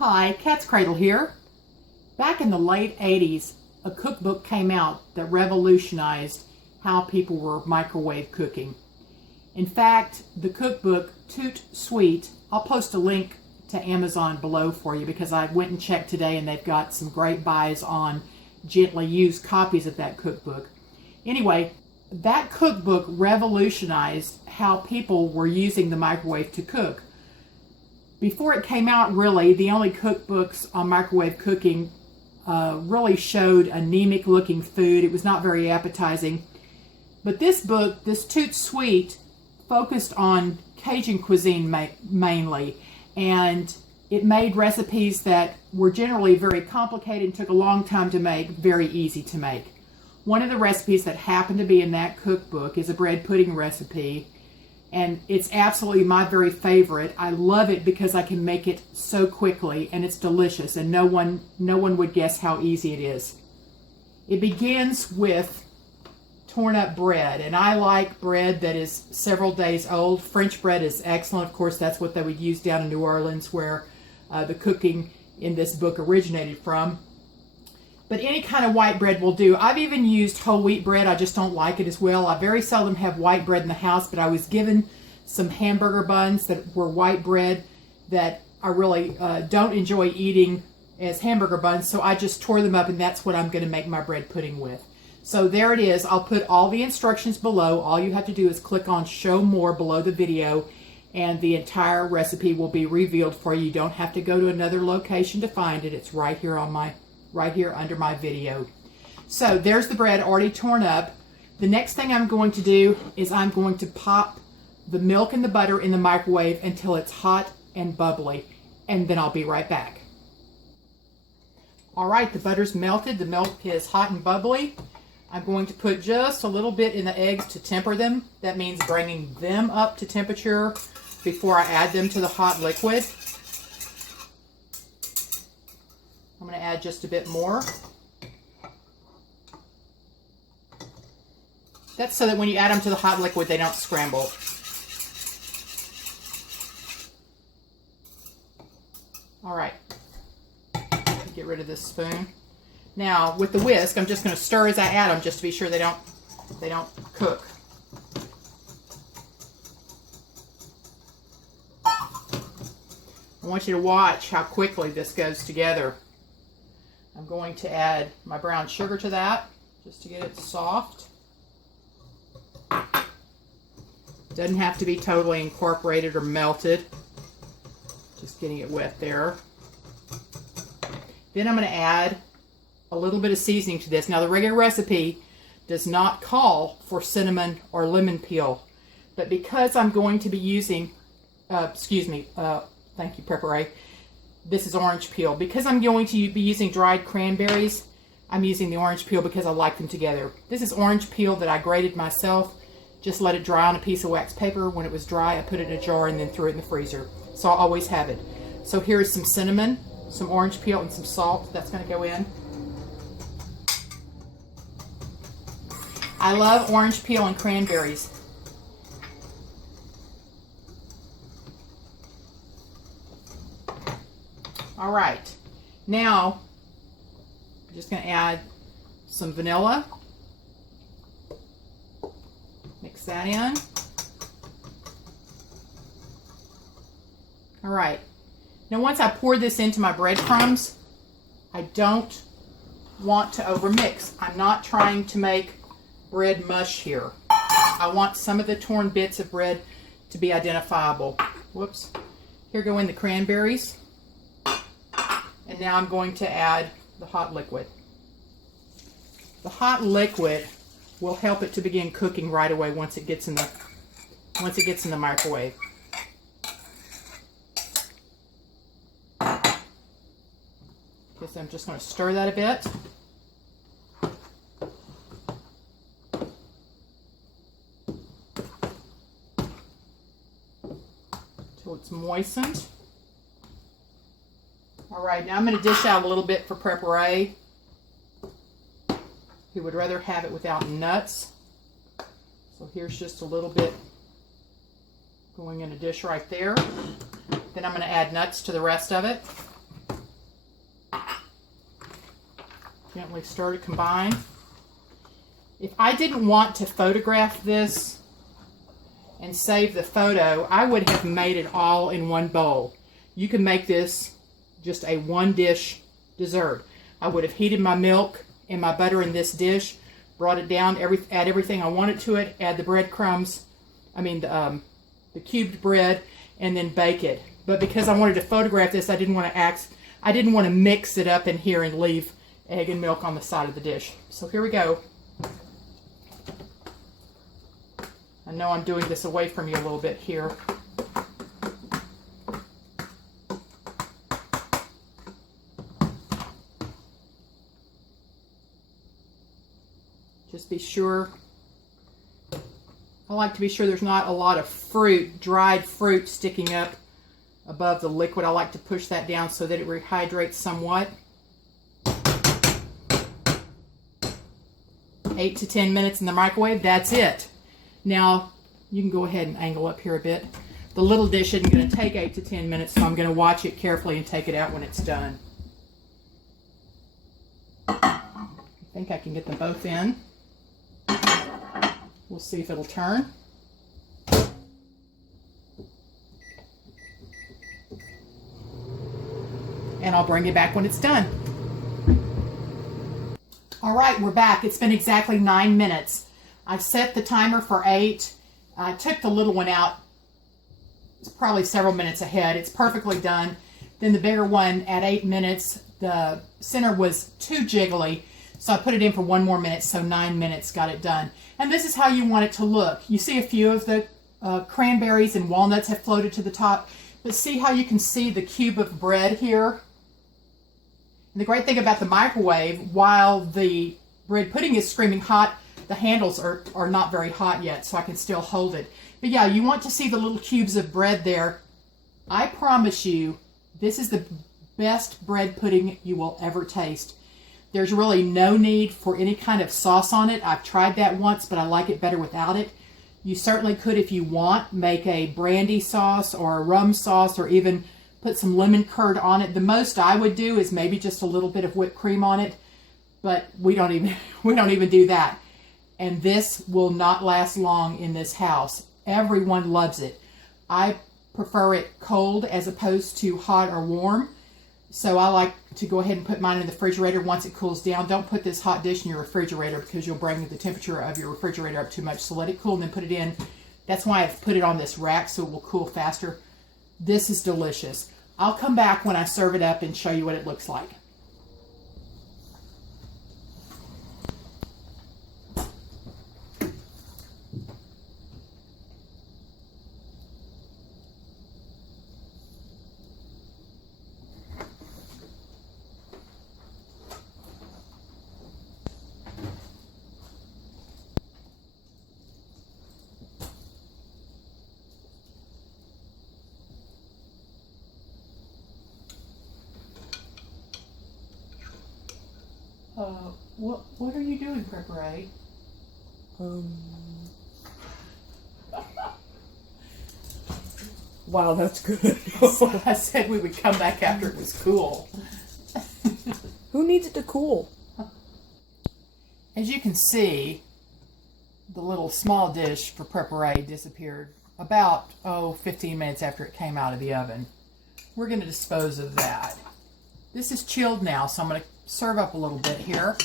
Hi, Cat's Cradle here. Back in the late 80s, a cookbook came out that revolutionized how people were microwave cooking. In fact, the cookbook, Toot Sweet, I'll post a link to Amazon below for you because I went and checked today and they've got some great buys on gently used copies of that cookbook. Anyway, that cookbook revolutionized how people were using the microwave to cook. Before it came out, really, the only cookbooks on microwave cooking really showed anemic looking food. It was not very appetizing. But this book, this Toot Sweet, focused on Cajun cuisine mainly. And it made recipes that were generally very complicated and took a long time to make, very easy to make. One of the recipes that happened to be in that cookbook is a bread pudding recipe. And it's absolutely my very favorite. I love it because I can make it so quickly and it's delicious and no one would guess how easy it is. It begins with torn up bread, and I like bread that is several days old. French bread is excellent. Of course, that's what they would use down in New Orleans where the cooking in this book originated from. But any kind of white bread will do. I've even used whole wheat bread. I just don't like it as well. I very seldom have white bread in the house, but I was given some hamburger buns that were white bread that I really don't enjoy eating as hamburger buns, so I just tore them up, and that's what I'm going to make my bread pudding with. So there it is. I'll put all the instructions below. All you have to do is click on Show More below the video, and the entire recipe will be revealed for you. You don't have to go to another location to find it. It's right here under my video. So there's the bread already torn up. The next thing I'm going to do is I'm going to pop the milk and the butter in the microwave until it's hot and bubbly, and then I'll be right back. All right, the butter's melted. The milk is hot and bubbly. I'm going to put just a little bit in the eggs to temper them. That means bringing them up to temperature before I add them to the hot liquid. I'm going to add just a bit more. That's so that when you add them to the hot liquid, they don't scramble. All right. Get rid of this spoon. Now, with the whisk, I'm just going to stir as I add them just to be sure they don't cook. I want you to watch how quickly this goes together. I'm going to add my brown sugar to that just to get it soft. Doesn't have to be totally incorporated or melted. Just getting it wet there. Then I'm going to add a little bit of seasoning to this. Now, the regular recipe does not call for cinnamon or lemon peel, but because I'm going to be using, thank you, Prepare. This is orange peel. Because I'm going to be using dried cranberries, I'm using the orange peel because I like them together. This is orange peel that I grated myself. Just let it dry on a piece of wax paper. When it was dry, I put it in a jar and then threw it in the freezer. So I'll always have it. So here is some cinnamon, some orange peel, and some salt. That's going to go in. I love orange peel and cranberries. All right, now I'm just going to add some vanilla. Mix that in. All right, now once I pour this into my breadcrumbs, I don't want to overmix. I'm not trying to make bread mush here. I want some of the torn bits of bread to be identifiable. Whoops. Here go in the cranberries. And now I'm going to add the hot liquid. The hot liquid will help it to begin cooking right away once it gets in the microwave. Okay, so I'm just going to stir that a bit. Until it's moistened. All right, now I'm going to dish out a little bit for Prepare, who would rather have it without nuts. So here's just a little bit going in a dish right there. Then I'm going to add nuts to the rest of it. Gently stir to combine. If I didn't want to photograph this and save the photo, I would have made it all in one bowl. You can make this just a one dish dessert. I would have heated my milk and my butter in this dish, brought it down, add everything I wanted to it, add the breadcrumbs, the cubed bread, and then bake it. But because I wanted to photograph this, I didn't want to mix it up in here and leave egg and milk on the side of the dish. So here we go. I know I'm doing this away from you a little bit here. Just be sure, I like to be sure there's not a lot of fruit, dried fruit sticking up above the liquid. I like to push that down so that it rehydrates somewhat. 8 to 10 minutes in the microwave, that's it. Now, you can go ahead and angle up here a bit. The little dish isn't going to take 8 to 10 minutes, so I'm going to watch it carefully and take it out when it's done. I think I can get them both in. We'll see if it'll turn. And I'll bring it back when it's done. All right, we're back. It's been exactly 9 minutes. I've set the timer for 8. I took the little one out. It's probably several minutes ahead. It's perfectly done. Then the bigger one at 8 minutes, the center was too jiggly, so I put it in for 1 more minute, so 9 minutes got it done. And this is how you want it to look. You see a few of the cranberries and walnuts have floated to the top, but see how you can see the cube of bread here? And the great thing about the microwave, while the bread pudding is screaming hot, the handles are not very hot yet, so I can still hold it. But yeah, you want to see the little cubes of bread there. I promise you, this is the best bread pudding you will ever taste. There's really no need for any kind of sauce on it. I've tried that once, but I like it better without it. You certainly could, if you want, make a brandy sauce or a rum sauce, or even put some lemon curd on it. The most I would do is maybe just a little bit of whipped cream on it, but we don't even do that. And this will not last long in this house. Everyone loves it. I prefer it cold as opposed to hot or warm. So I like to go ahead and put mine in the refrigerator once it cools down. Don't put this hot dish in your refrigerator because you'll bring the temperature of your refrigerator up too much. So let it cool and then put it in. That's why I've put it on this rack so it will cool faster. This is delicious. I'll come back when I serve it up and show you what it looks like. What are you doing, Prepare? Wow, that's good. So I said we would come back after it was cool. Who needs it to cool? As you can see, the little small dish for Prepare disappeared about, 15 minutes after it came out of the oven. We're going to dispose of that. This is chilled now, so I'm going to serve up a little bit here.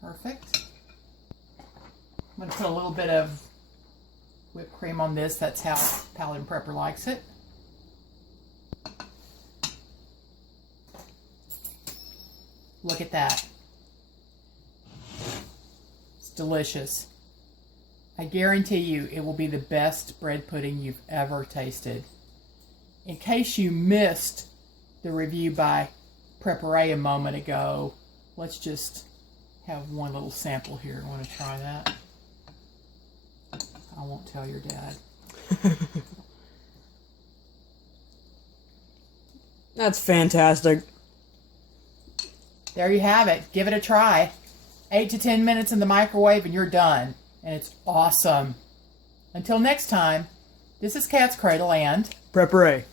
Perfect. I'm going to put a little bit of whipped cream on this. That's how Paladin Prepper likes it. Look at that. It's delicious. I guarantee you it will be the best bread pudding you've ever tasted. In case you missed the review by Prepare a moment ago, let's just have one little sample here. I want to try that. I won't tell your dad. That's fantastic. There you have it. Give it a try. 8 to 10 minutes in the microwave and you're done. And it's awesome. Until next time, this is Cat's Cradle and... Prepare.